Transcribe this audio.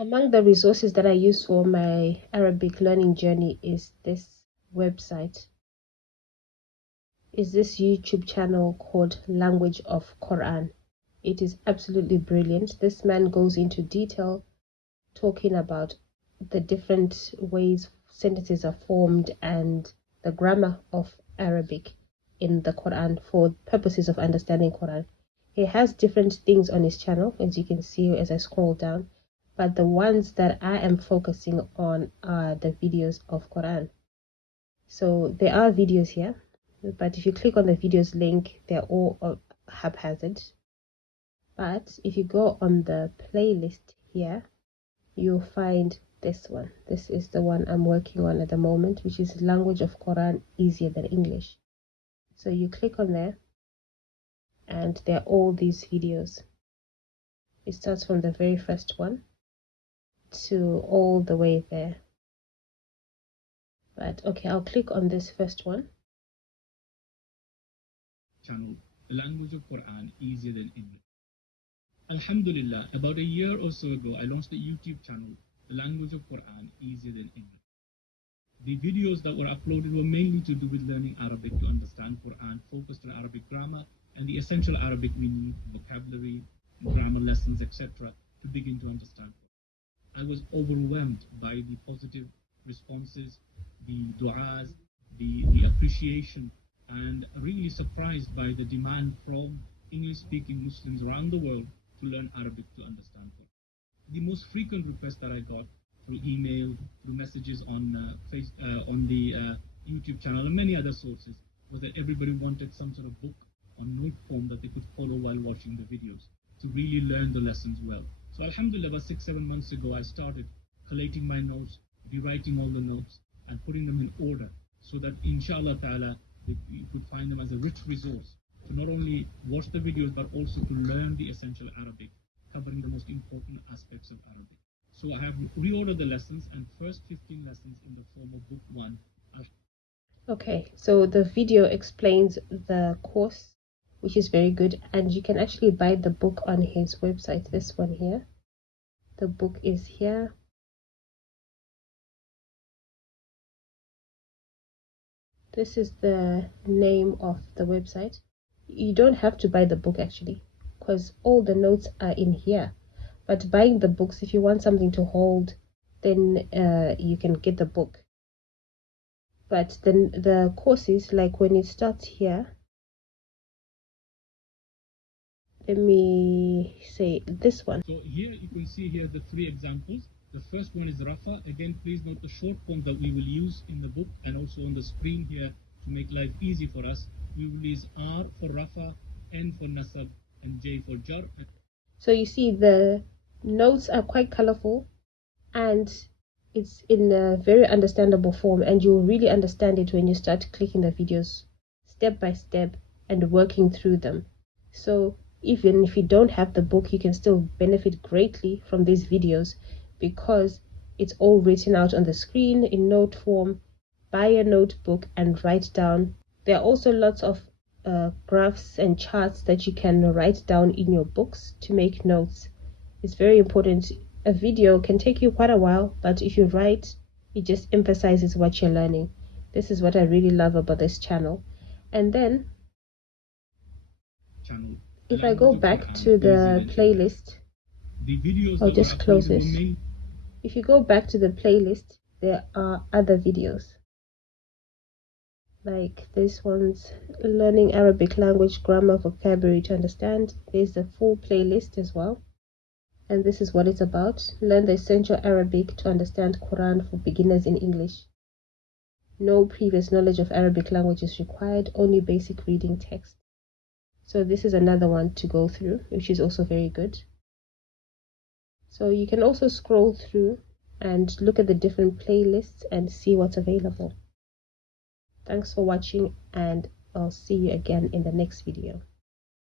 Among the resources that I use for my Arabic learning journey is this website, is this YouTube channel called Language of Quran. It is absolutely brilliant. This man goes into detail talking about the different ways sentences are formed and the grammar of Arabic in the Quran for purposes of understanding Quran. He has different things on his channel, as you can see as I scroll down, but the ones that I am focusing on are the videos of Quran. So there are videos here, but if you click on the videos link, they're all haphazard. But if you go on the playlist here, you'll find this one. This is the one I'm working on at the moment, which is Language of Quran Easier Than English. So you click on there and there are all these videos. It starts from the very first one to all the way there. But okay, I'll click on this first one. Channel, the language of Quran easier than English. Alhamdulillah, about a year or so ago, I launched a YouTube channel, the language of Quran easier than English. The videos that were uploaded were mainly to do with learning Arabic to understand Quran, focused on Arabic grammar and the essential Arabic meaning, vocabulary, grammar lessons, etc., to begin to understand Quran. I was overwhelmed by the positive responses, the du'as, the appreciation, and really surprised by the demand from English-speaking Muslims around the world to learn Arabic to understand Quran. The most frequent request that I got through email, through messages on the YouTube channel and many other sources was that everybody wanted some sort of book on note form that they could follow while watching the videos to really learn the lessons well. So alhamdulillah, about 6-7 months ago, I started collating my notes, rewriting all the notes and putting them in order so that inshallah ta'ala you could find them as a rich resource to not only watch the videos but also to learn the essential Arabic, covering the most important aspects of Arabic. So I have reordered the lessons and first 15 lessons in the form of book 1. Okay, so the video explains the course, which is very good, and you can actually buy the book on his website. This one here, the book is here. This is the name of the website. You don't have to buy the book actually, because all the notes are in here. But buying the books, if you want something to hold, then you can get the book. But then the courses, like when it starts here, let me say this one. So here you can see here the 3 examples. The first one is Rafa. Again, please note the short form that we will use in the book and also on the screen here to make life easy for us. We will use R for Rafa, N for Nasab, and J for Jar. So you see the notes are quite colorful and it's in a very understandable form, and you'll really understand it when you start clicking the videos step by step and working through them. So even if you don't have the book, you can still benefit greatly from these videos because it's all written out on the screen in note form. Buy a notebook and write down. There are also lots of graphs and charts that you can write down in your books to make notes. It's very important. A video can take you quite a while, but if you write, it just emphasizes what you're learning. This is what I really love about this channel. And then if I go back to the playlist, I'll just close this. If you go back to the playlist, there are other videos like this one's learning Arabic language, grammar, vocabulary to understand. There's the full playlist as well. And this is what it's about. Learn the essential Arabic to understand Quran for beginners in English. No previous knowledge of Arabic language is required, only basic reading text. So this is another one to go through, which is also very good. So you can also scroll through and look at the different playlists and see what's available. Thanks for watching, and I'll see you again in the next video.